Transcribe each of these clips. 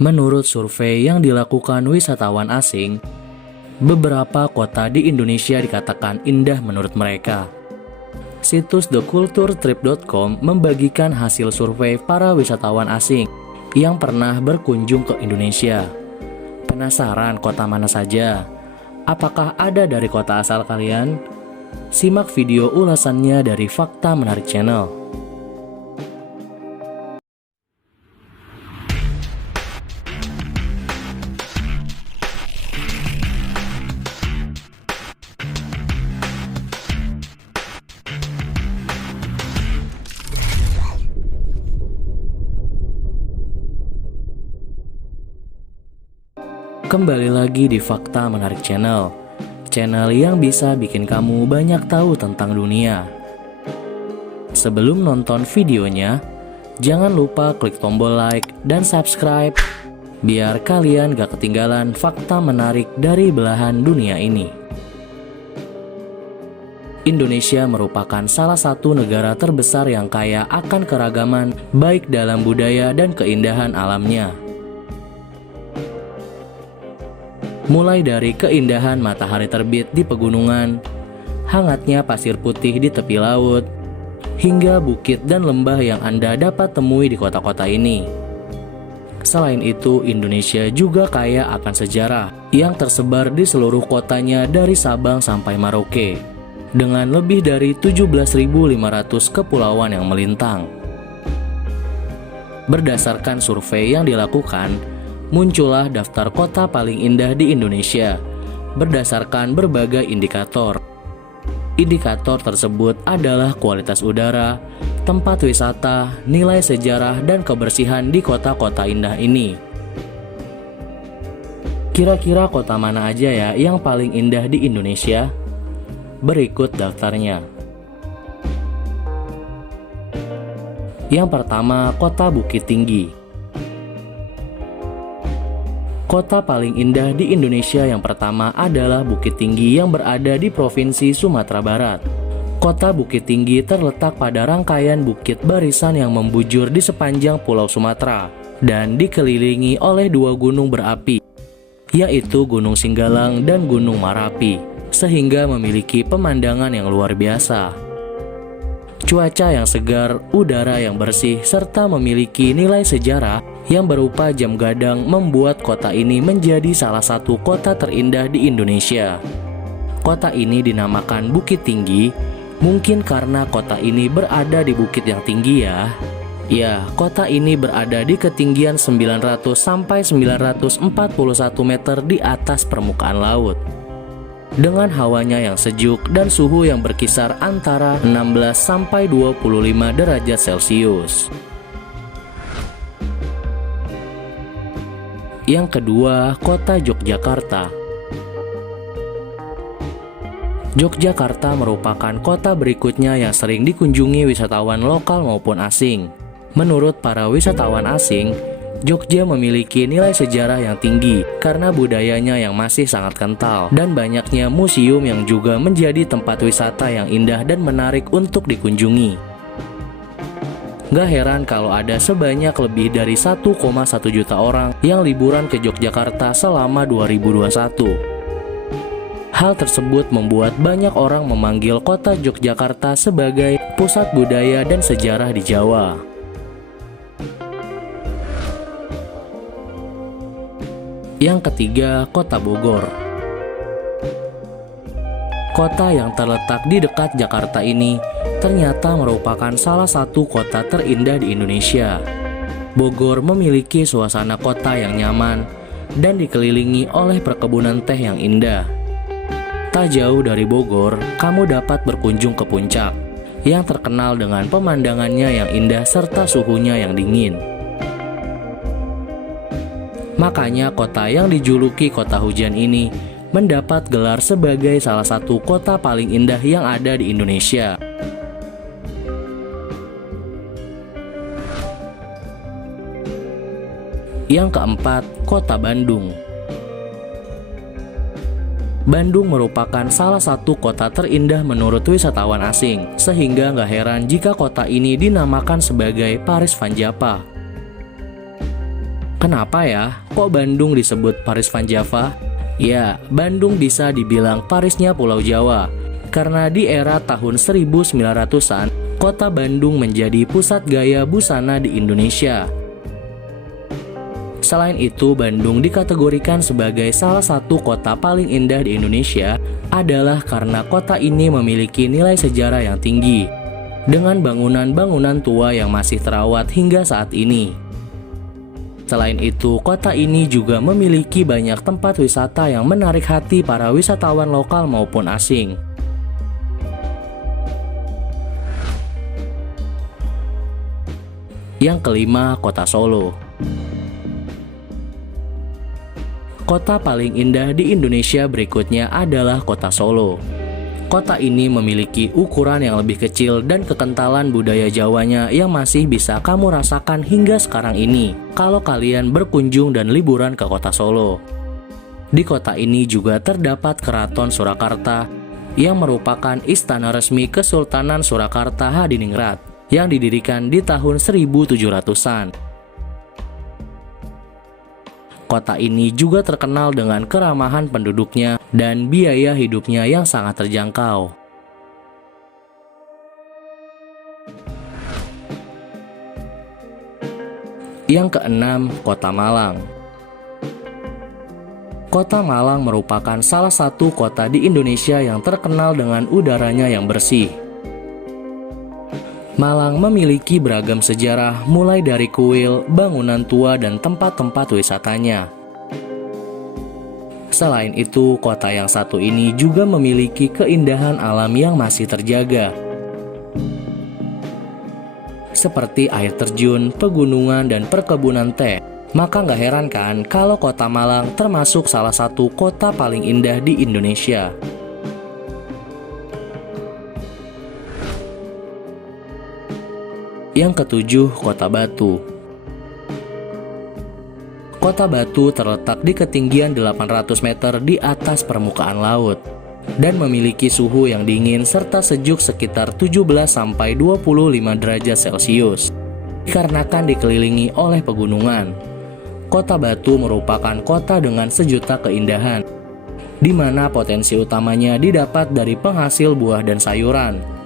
Menurut survei yang dilakukan wisatawan asing, beberapa kota di Indonesia dikatakan indah menurut mereka. Situs theculturetrip.com membagikan hasil survei para wisatawan asing yang pernah berkunjung ke Indonesia. Penasaran kota mana saja? Apakah ada dari kota asal kalian? Simak video ulasannya dari Fakta Menarik Channel. Kembali lagi di Fakta Menarik Channel, channel yang bisa bikin kamu banyak tahu tentang dunia. Sebelum nonton videonya, jangan lupa klik tombol like dan subscribe, biar kalian gak ketinggalan fakta menarik dari belahan dunia ini. Indonesia merupakan salah satu negara terbesar yang kaya akan keragaman, baik dalam budaya dan keindahan alamnya. Mulai dari keindahan matahari terbit di pegunungan, hangatnya pasir putih di tepi laut, hingga bukit dan lembah yang Anda dapat temui di kota-kota ini. Selain itu, Indonesia juga kaya akan sejarah yang tersebar di seluruh kotanya dari Sabang sampai Merauke, dengan lebih dari 17.500 kepulauan yang melintang. Berdasarkan survei yang dilakukan, muncullah daftar kota paling indah di Indonesia berdasarkan berbagai indikator. Indikator tersebut adalah kualitas udara, tempat wisata, nilai sejarah, dan kebersihan di kota-kota indah ini. Kira-kira kota mana aja ya yang paling indah di Indonesia? Berikut daftarnya. Yang pertama, Kota Bukit Tinggi. Kota paling indah di Indonesia yang pertama adalah Bukit Tinggi yang berada di Provinsi Sumatera Barat. Kota Bukit Tinggi terletak pada rangkaian bukit barisan yang membujur di sepanjang Pulau Sumatera dan dikelilingi oleh dua gunung berapi, yaitu Gunung Singgalang dan Gunung Marapi, sehingga memiliki pemandangan yang luar biasa. Cuaca yang segar, udara yang bersih, serta memiliki nilai sejarah yang berupa jam gadang membuat kota ini menjadi salah satu kota terindah di Indonesia. Kota ini dinamakan Bukit Tinggi, mungkin karena kota ini berada di bukit yang tinggi ya. Ya, kota ini berada di ketinggian 900 sampai 941 meter di atas permukaan laut, dengan hawanya yang sejuk dan suhu yang berkisar antara 16 sampai 25 derajat Celcius. Yang kedua, Kota Yogyakarta. Yogyakarta merupakan kota berikutnya yang sering dikunjungi wisatawan lokal maupun asing. Menurut para wisatawan asing, Jogja memiliki nilai sejarah yang tinggi karena budayanya yang masih sangat kental dan banyaknya museum yang juga menjadi tempat wisata yang indah dan menarik untuk dikunjungi. Gak heran kalau ada sebanyak lebih dari 1,1 juta orang yang liburan ke Yogyakarta selama 2021. Hal tersebut membuat banyak orang memanggil kota Yogyakarta sebagai pusat budaya dan sejarah di Jawa. Yang ketiga, Kota Bogor. Kota yang terletak di dekat Jakarta ini ternyata merupakan salah satu kota terindah di Indonesia. Bogor memiliki suasana kota yang nyaman dan dikelilingi oleh perkebunan teh yang indah. Tak jauh dari Bogor, kamu dapat berkunjung ke Puncak, yang terkenal dengan pemandangannya yang indah serta suhunya yang dingin. Makanya kota yang dijuluki kota hujan ini mendapat gelar sebagai salah satu kota paling indah yang ada di Indonesia. Yang keempat, Kota Bandung. Bandung merupakan salah satu kota terindah menurut wisatawan asing, sehingga gak heran jika kota ini dinamakan sebagai Paris Van Java. Kenapa ya? Kok Bandung disebut Paris Van Java? Ya, Bandung bisa dibilang Parisnya Pulau Jawa. Karena di era tahun 1900-an, kota Bandung menjadi pusat gaya busana di Indonesia. Selain itu, Bandung dikategorikan sebagai salah satu kota paling indah di Indonesia adalah karena kota ini memiliki nilai sejarah yang tinggi, dengan bangunan-bangunan tua yang masih terawat hingga saat ini. Selain itu, kota ini juga memiliki banyak tempat wisata yang menarik hati para wisatawan lokal maupun asing. Yang kelima, Kota Solo. Kota paling indah di Indonesia berikutnya adalah Kota Solo. Kota ini memiliki ukuran yang lebih kecil dan kekentalan budaya Jawanya yang masih bisa kamu rasakan hingga sekarang ini kalau kalian berkunjung dan liburan ke Kota Solo. Di kota ini juga terdapat Keraton Surakarta yang merupakan istana resmi Kesultanan Surakarta Hadiningrat yang didirikan di tahun 1700-an. Kota ini juga terkenal dengan keramahan penduduknya dan biaya hidupnya yang sangat terjangkau. Yang keenam, Kota Malang. Kota Malang merupakan salah satu kota di Indonesia yang terkenal dengan udaranya yang bersih. Malang memiliki beragam sejarah mulai dari kuil, bangunan tua, dan tempat-tempat wisatanya. Selain itu, kota yang satu ini juga memiliki keindahan alam yang masih terjaga. Seperti air terjun, pegunungan, dan perkebunan teh. Maka nggak heran kan kalau kota Malang termasuk salah satu kota paling indah di Indonesia. Yang ketujuh, Kota Batu. Kota Batu terletak di ketinggian 800 meter di atas permukaan laut dan memiliki suhu yang dingin serta sejuk sekitar 17-25 derajat Celcius. Dikarenakan dikelilingi oleh pegunungan, Kota Batu merupakan kota dengan sejuta keindahan, di mana potensi utamanya didapat dari penghasil buah dan sayuran.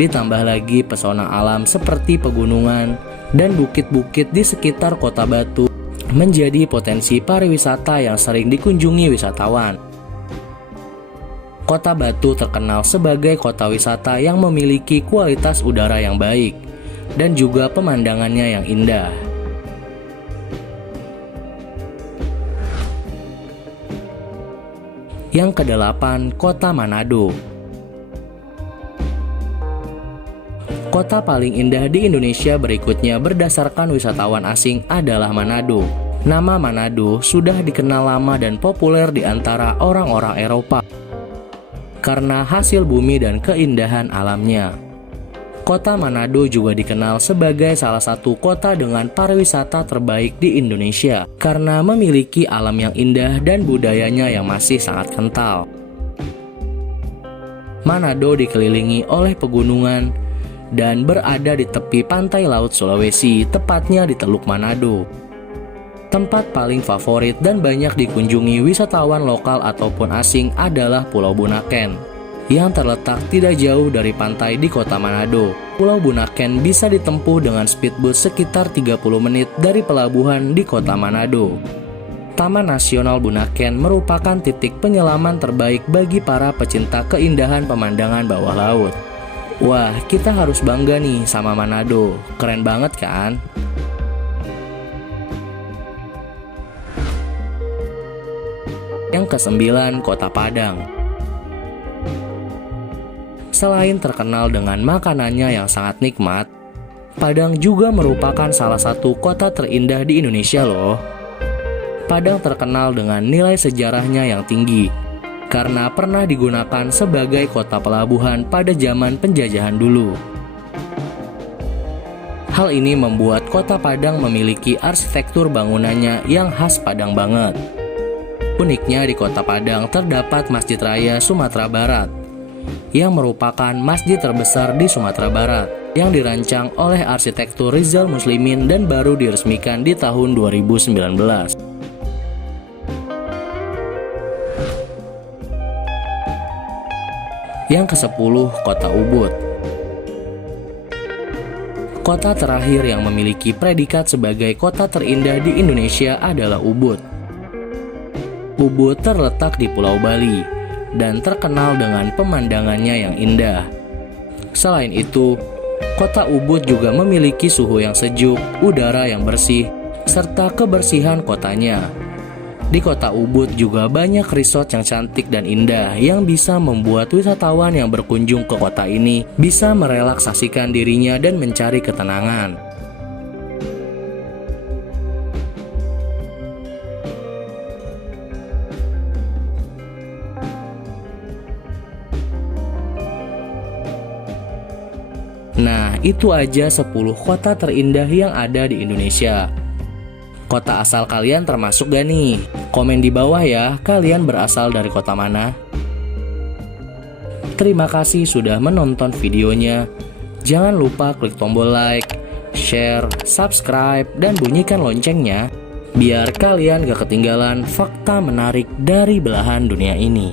Ditambah lagi pesona alam seperti pegunungan dan bukit-bukit di sekitar Kota Batu menjadi potensi pariwisata yang sering dikunjungi wisatawan. Kota Batu terkenal sebagai kota wisata yang memiliki kualitas udara yang baik dan juga pemandangannya yang indah. Yang kedelapan, Kota Manado. Kota paling indah di Indonesia berikutnya berdasarkan wisatawan asing adalah Manado. Nama Manado sudah dikenal lama dan populer di antara orang-orang Eropa karena hasil bumi dan keindahan alamnya. Kota Manado juga dikenal sebagai salah satu kota dengan pariwisata terbaik di Indonesia karena memiliki alam yang indah dan budayanya yang masih sangat kental. Manado dikelilingi oleh pegunungan dan berada di tepi pantai laut Sulawesi, tepatnya di Teluk Manado. Tempat paling favorit dan banyak dikunjungi wisatawan lokal ataupun asing adalah Pulau Bunaken, yang terletak tidak jauh dari pantai di kota Manado. Pulau Bunaken bisa ditempuh dengan speedboat sekitar 30 menit dari pelabuhan di kota Manado. Taman Nasional Bunaken merupakan titik penyelaman terbaik bagi para pecinta keindahan pemandangan bawah laut. Wah, kita harus bangga nih sama Manado, keren banget kan? Yang kesembilan, Kota Padang. Selain terkenal dengan makanannya yang sangat nikmat, Padang juga merupakan salah satu kota terindah di Indonesia loh. Padang terkenal dengan nilai sejarahnya yang tinggi, karena pernah digunakan sebagai kota pelabuhan pada zaman penjajahan dulu. Hal ini membuat kota Padang memiliki arsitektur bangunannya yang khas Padang banget. Uniknya di kota Padang terdapat Masjid Raya Sumatera Barat, yang merupakan masjid terbesar di Sumatera Barat. yang dirancang oleh arsitektur Rizal Muslimin dan baru diresmikan di tahun 2019. Yang ke-10, Kota Ubud. Kota terakhir yang memiliki predikat sebagai kota terindah di Indonesia adalah Ubud. Ubud terletak di Pulau Bali dan terkenal dengan pemandangannya yang indah. Selain itu, Kota Ubud juga memiliki suhu yang sejuk, udara yang bersih, serta kebersihan kotanya. Di Kota Ubud juga banyak resort yang cantik dan indah yang bisa membuat wisatawan yang berkunjung ke kota ini bisa merelaksasikan dirinya dan mencari ketenangan. Nah, itu aja 10 kota terindah yang ada di Indonesia. Kota asal kalian termasuk gak nih? Komen di bawah ya, kalian berasal dari kota mana? Terima kasih sudah menonton videonya. Jangan lupa klik tombol like, share, subscribe, dan bunyikan loncengnya biar kalian gak ketinggalan fakta menarik dari belahan dunia ini.